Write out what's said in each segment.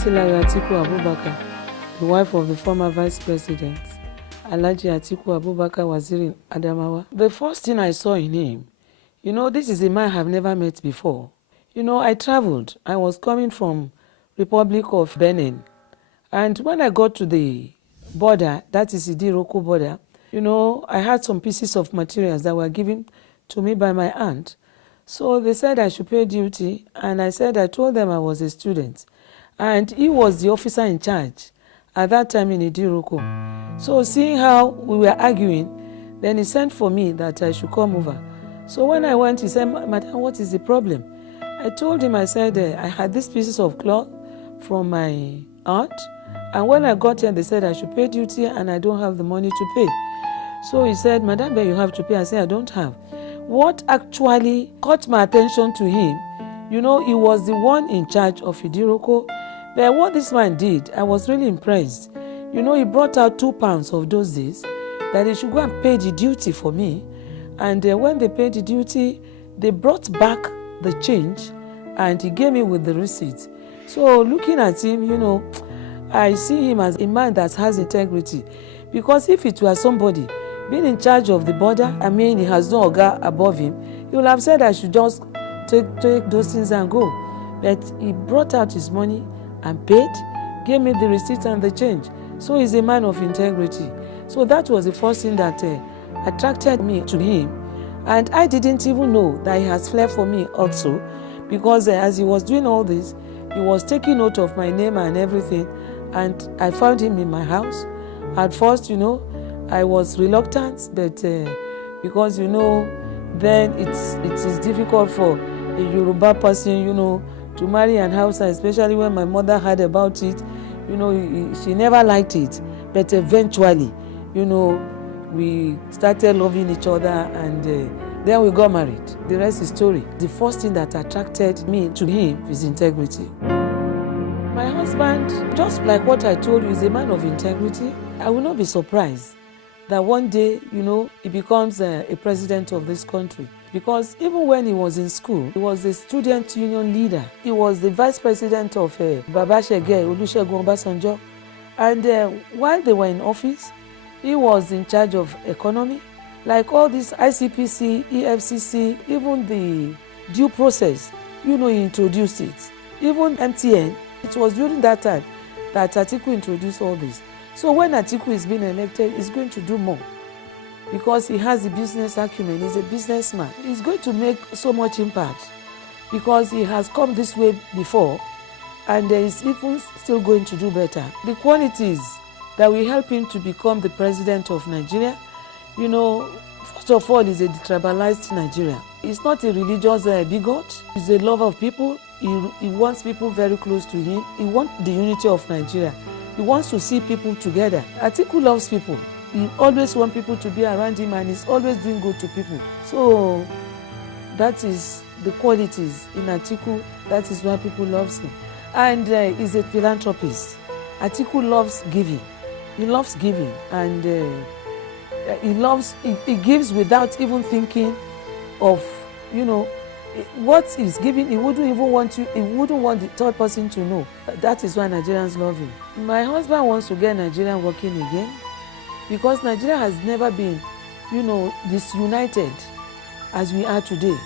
Alhaji Atiku Abubakar, the wife of the former vice president, Alhaji Atiku Abubakar Waziri Adamawa. The first thing I saw in him, this is a man I have never met before. I traveled. I was coming from Republic of Benin. And when I got to the border, that is the Idiroko border, I had some pieces of materials that were given to me by my aunt. So they said I should pay duty, and I told them I was a student. And he was the officer in charge at that time in Idiroko. So seeing how we were arguing, then he sent for me that I should come over. So when I went, he said, "Madam, what is the problem?" I told him, I said, I had these pieces of cloth from my aunt, and when I got here, they said I should pay duty, and I don't have the money to pay. So he said, "Madam, you have to pay." I said, "I don't have." What actually caught my attention to him, he was the one in charge of Idiroko. But what this man did, I was really impressed. He brought out £2 of those days that he should go and pay the duty for me. And when they paid the duty, they brought back the change, and he gave me with the receipt. So looking at him, I see him as a man that has integrity. Because if it were somebody being in charge of the border, he has no oga above him, he would have said I should just take those things and go. But he brought out his money and paid, gave me the receipt and the change. So he's a man of integrity. So that was the first thing that attracted me to him. And I didn't even know that he has fled for me also, because as he was doing all this, he was taking note of my name and everything, and I found him in my house. At first, I was reluctant, but because, then it is difficult for a Yoruba person, to marry an Hausa, especially when my mother heard about it. She never liked it, but eventually, we started loving each other, and then we got married. The rest is story. The first thing that attracted me to him is integrity. My husband, just like what I told you, is a man of integrity. I will not be surprised that one day, he becomes a president of this country. Because even when he was in school, he was the student union leader. He was the vice president of Babashege Olusegun Obasanjo. And while they were in office, he was in charge of economy. Like all this ICPC, EFCC, even the due process, he introduced it. Even MTN, it was during that time that Atiku introduced all this. So when Atiku is being elected, he's going to do more, because he has the business acumen. He's a businessman. He's going to make so much impact because he has come this way before, and he's even still going to do better. The qualities that will help him to become the president of Nigeria, first of all, is a detribalized Nigeria. He's not a religious bigot. He's a lover of people. He wants people very close to him. He wants the unity of Nigeria. He wants to see people together. Atiku loves people. He always wants people to be around him, and he's always doing good to people. So that is the qualities in Atiku. That is why people love him. And he's a philanthropist. Atiku loves giving. He loves giving, and he gives without even thinking of, what he's giving. He wouldn't want the third person to know. That is why Nigerians love him. My husband wants to get Nigeria working again, because Nigeria has never been, disunited as we are today.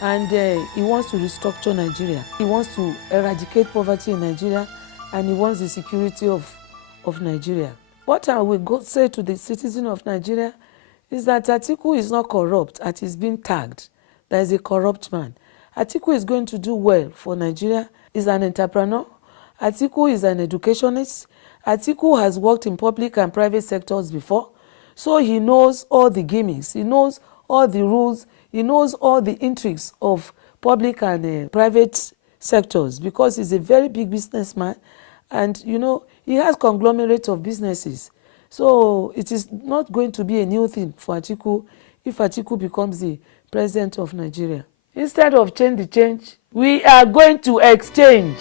And he wants to restructure Nigeria. He wants to eradicate poverty in Nigeria, and he wants the security of Nigeria. What I will say to the citizen of Nigeria is that Atiku is not corrupt, as he's been tagged. That is a corrupt man. Atiku is going to do well for Nigeria. He's an entrepreneur. Atiku is an educationist. Atiku has worked in public and private sectors before, so he knows all the gimmicks. He knows all the rules. He knows all the intrigues of public and private sectors, because he's a very big businessman, and he has conglomerate of businesses. So it is not going to be a new thing for Atiku if Atiku becomes the president of Nigeria. Instead of change the change, we are going to exchange.